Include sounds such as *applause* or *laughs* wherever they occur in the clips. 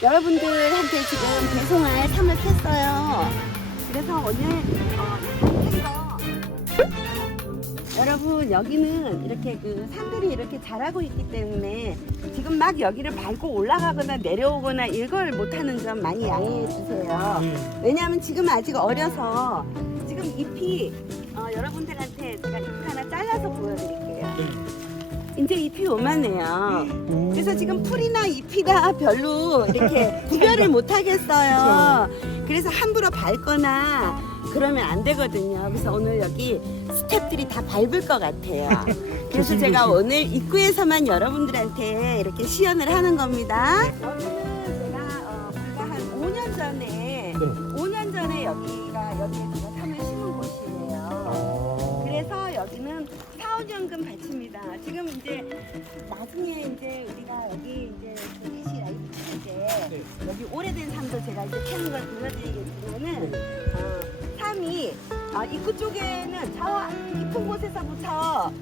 여러분들한테 지금 배송할 삼을 캤어요. 그래서 오늘 어, 여러분 여기는 이렇게 그 산들이 이렇게 자라고 있기 때문에 지금 막 여기를 밟고 올라가거나 내려오거나 이걸 못하는 점 많이 양해해 주세요. 네. 왜냐하면 지금 아직 어려서 지금 잎이 어, 여러분들한테 이제 잎이 요만해요. 오. 그래서 지금 풀이나 잎이나 별로 이렇게 *laughs* 구별을 못 하겠어요. 그래서 함부로 밟거나 그러면 안 되거든요. 그래서 오늘 여기 스탭들이 다 밟을 것 같아요. *laughs* 그래서 제가. 오늘 입구에서만 여러분들한테 이렇게 시연을 하는 겁니다. 여기는 제가 어, 불과 한 5년 전에 네. 5년 전에 여기가 여기에 제가 삼을 심은 곳이에요. 아. 그래서 여기는 사후연금 받칩니 다. 지금 이제 나중에 이제 우리가 여기 이제 그 대시 라이브 이제 네. 여기 오래된 삶도 제가 이제 캐는 걸 보여드리겠지만은 어, 삶이 어, 입구 쪽에는 저 깊은 곳에서부터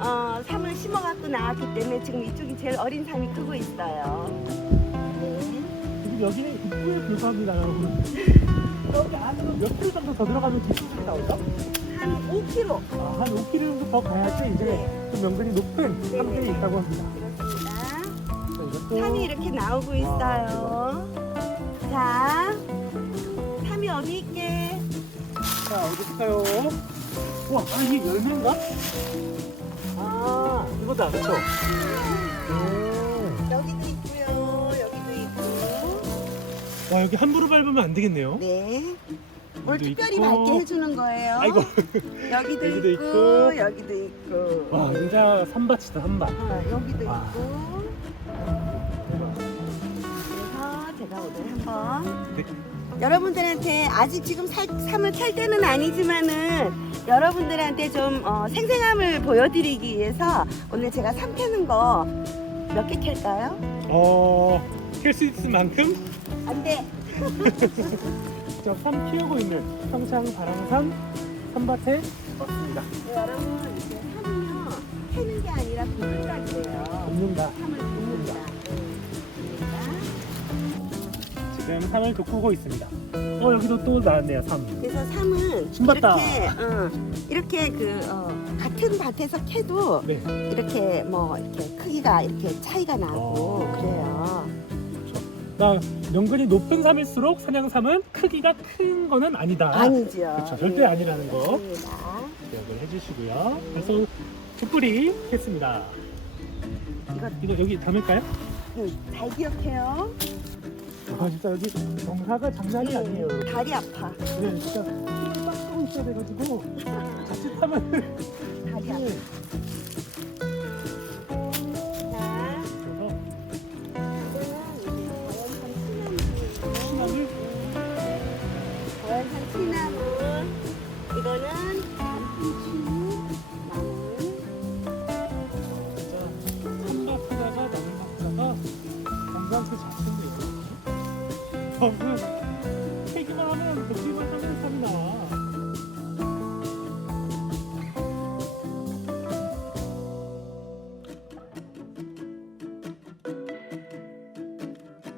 어, 삶을 심어갖고 나왔기 때문에 지금 이쪽이 제일 어린 삶이 크고 있어요. 네. 지금 여기는. 여기 안으로 *laughs* 몇 킬로 정도 더 들어가면 뒤쪽이 나오죠? 한 5km 아, 한 5킬로 정도 더 가야지 이제 네. 좀 명분이 높은 네, 산들이 네. 있다고 합니다. 그렇습니다. 자, 이것도 산이 이렇게 나오고 있어요. 자, 산이 어디 있게? 자, 어디 있어요? 와, 아, 이게 열매인가? 아, 이거다, 그쵸? 여기도. 여기도 있고. 와, 여기 함부로 밟으면 안 되겠네요. 네. 오늘 여기도 특별히 있고. 밝게 해주는 거예요. 아이고. 여기도, 여기도 있고, 있고. 여기도 있고. 와, 진짜 산밭이다, 산밭. 어, 여기도 와. 있고. 그래서 제가 오늘 한번 네. 여러분들한테 아직 지금 살, 삶을 캘 때는 아니지만은 여러분들한테 좀 어, 생생함을 보여드리기 위해서 오늘 제가 삶 캐는 거 몇 개 캘까요? 어, 캘 수 있을 만큼 안 돼. *laughs* 직접 산 키우고 있는 평창 바랑산 산밭에 왔습니다. 네, 여러분 이제 삶은요 캐는 게 아니라 볶는다고요. 걷는다. 삶을 볶는다. 지금 산을 돋구고 있습니다. 어, 여기도 또 나왔네요, 산. 그래서 삶은 신봤다. 이렇게 어, 이렇게 그 어, 같은 밭에서 캐도 네. 이렇게 뭐 이렇게 크기가 이렇게 차이가 나고 어. 그래요. 나 연근이 높은 산일수록 산양삼은 크기가 큰 거는 아니다. 아니죠. 그렇죠. 절대 아니라는 거. 맞습니다. 기억을 해주시고요. 그래서 촛불이 했습니다. 이거 이거 여기 담을까요? 음, 잘 기억해요. 아 진짜 여기 경사가 장난이 아니에요. 음, 다리 아파. 네, 진짜 힘을 빡 있어야 돼가지고 자칫하면 다리 아파. 이건 산티나물, 이거는 단풍추, 마늘. 한박 하다가 나물 먹다가 건강도 잘 챙겨요. 건강. 해기만 하면 먹기만 하면.